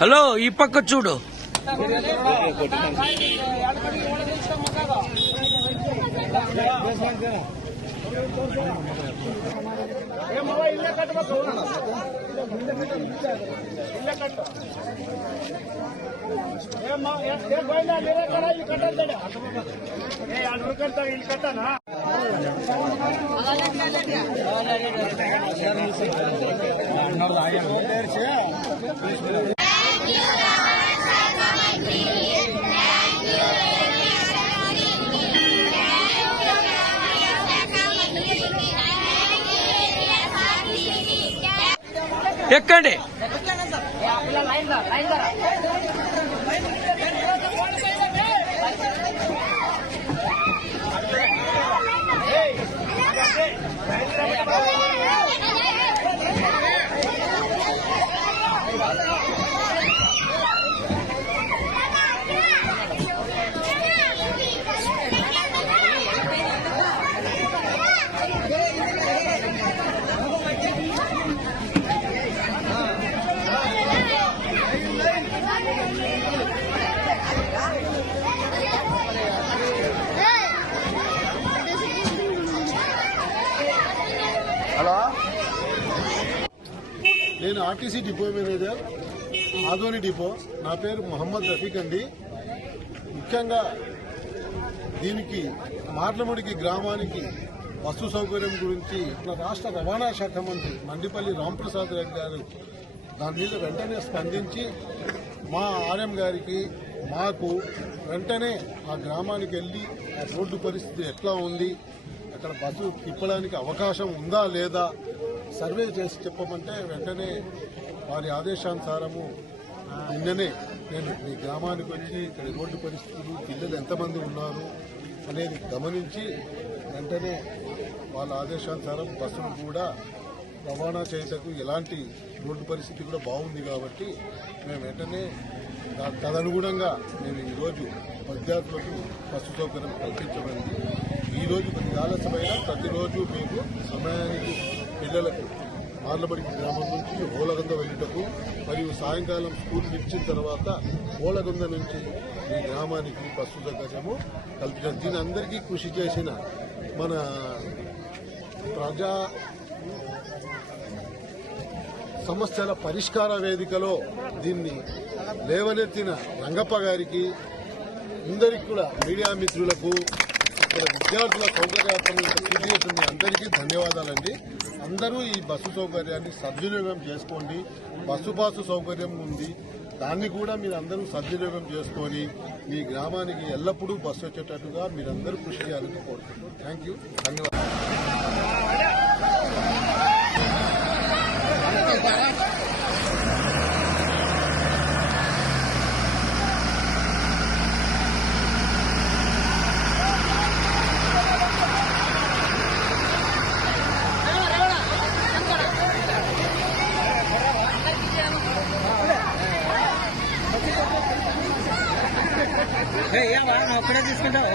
Hello ఈ పక్క చూడు. ఎక్కండి. హలో, నేను RTC depot manager, Adoni depot. నా పేరు మొహమ్మద్ రఫీక్ అండి. ముఖ్యంగా దీనికి మార్లముడికి గ్రామానికి బస్సు సౌకర్యం గురించి రాష్ట్ర రవాణా శాఖ మంత్రి మండిపల్లి రాంప్రసాద్ రెడ్డి గారు దాని మీద వెంటనే స్పందించి మా ఆర్ఎం గారికి మాకు వెంటనే ఆ గ్రామానికి వెళ్ళి ఆ రోడ్డు పరిస్థితి ఎట్లా ఉంది, అక్కడ బస్సు తిప్పడానికి అవకాశం ఉందా లేదా సర్వే చేసి చెప్పమంటే వెంటనే వారి ఆదేశానుసారము నిన్ననే నేను మీ గ్రామానికి వచ్చి ఇక్కడ రోడ్డు పరిస్థితులు, పిల్లలు ఎంతమంది ఉన్నారు అనేది గమనించి వెంటనే వాళ్ళ ఆదేశానుసారం బస్సులు కూడా రవాణా చేయటకు ఎలాంటి రోడ్డు పరిస్థితి కూడా బాగుంది కాబట్టి మేము వెంటనే తదనుగుణంగా మేము ఈరోజు విద్యార్థులకు బస్సు సౌకర్యం కల్పించబడింది. ఈరోజు కొద్ది ఆలస్యమైన ప్రతిరోజు మేము సమయానికి పిల్లలకు మార్లబడి గ్రామం నుంచి ఓలగొంద వెళ్ళుటకు మరియు సాయంకాలం స్కూల్ ఇచ్చిన తర్వాత ఓలగొంద నుంచి ఈ గ్రామానికి బస్సు సౌకర్యము కల్పించారు. దీని అందరికీ కృషి చేసిన మన ప్రజా సమస్యల పరిష్కార వేదికలో దీన్ని లేవనెత్తిన రంగప్ప గారికి, అందరికీ కూడా మీడియా మిత్రులకు, ఇక్కడ విద్యార్థుల సౌకర్యార్థం అందరికీ ధన్యవాదాలండి. అందరూ ఈ బస్సు సౌకర్యాన్ని సద్వినియోగం చేసుకోండి. బస్సు పాసు సౌకర్యం ఉంది, దాన్ని కూడా మీరు అందరూ సద్వినియోగం చేసుకొని మీ గ్రామానికి ఎల్లప్పుడూ బస్సు వచ్చేటట్టుగా మీరందరూ కృషి చేయాలని కోరుకుంటున్నాను. థ్యాంక్ యూ, ధన్యవాదాలు. ఒక్కడే తీసుకుంటావు.